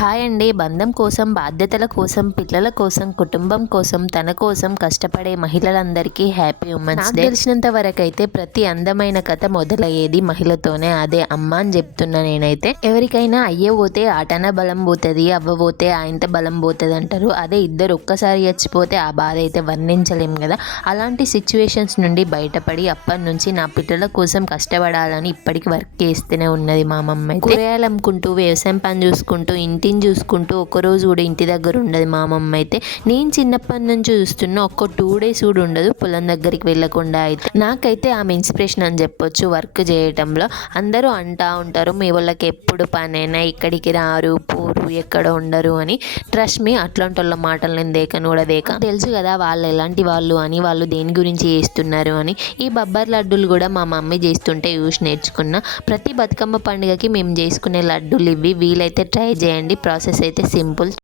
Hi అండి. బంధం కోసం, బాధ్యతల కోసం, పిల్లల కోసం, కుటుంబం కోసం, తన కోసం కష్టపడే మహిళలందరికీ హ్యాపీ ఉమెన్స్ డే. నాకు తెలిసినంత వరకైతే ప్రతి అందమైన కథ మొదలయ్యేది మహిళతోనే. అదే అమ్మ అని చెప్తున్నా నేనైతే. ఎవరికైనా అయ్యే పోతే ఆటన బలం పోతుంది, అవ్వబోతే ఆయంత బలం పోతుంది అంటారు. అదే ఇద్దరు ఒక్కసారి చచ్చిపోతే ఆ బాధ అయితే వర్ణించలేం కదా. అలాంటి సిచ్యువేషన్స్ నుండి బయటపడి అప్పటి నుంచి నా పిల్లల కోసం కష్టపడాలని ఇప్పటికి వర్క్ చేస్తూనే ఉన్నది మా మమ్మ అయితే. కూరగాయలు అమ్ముకుంటూ, వ్యవసాయం పని చూసుకుంటూ, ఇంటిని చూసుకుంటూ ఒక్కరోజు కూడా ఇంటి దగ్గర ఉండదు మా మమ్మ అయితే. నేను చిన్నప్పటి నుంచి చూస్తున్నా, ఒక్క 2 days కూడా ఉండదు పొలం దగ్గరికి వెళ్ళకుండా అయితే. నాకైతే ఆమె ఇన్స్పిరేషన్ అని చెప్పొచ్చు వర్క్ చేయటంలో. అందరూ అంటూ ఉంటారు, మీ వాళ్ళకి ఎప్పుడు పనైనా ఇక్కడికి రారు, పోరు, ఎక్కడ ఉండరు అని. ట్రస్ట్ మీ, అట్లాంటి వాళ్ళ మాటలు నేను దేకను కూడా దేక. తెలుసు కదా వాళ్ళు ఎలాంటి వాళ్ళు అని, వాళ్ళు దేని గురించి చేస్తున్నారు అని. ఈ బొబ్బర్ లడ్డూలు కూడా మా మమ్మీ చేస్తుంటే చూసి నేర్చుకున్నా. ప్రతి బతుకమ్మ పండుగకి మేము చేసుకునే లడ్డూలు ఇవి. వీలైతే ట్రై చేయండి. ప్రాసెస్ అయితే సింపుల్.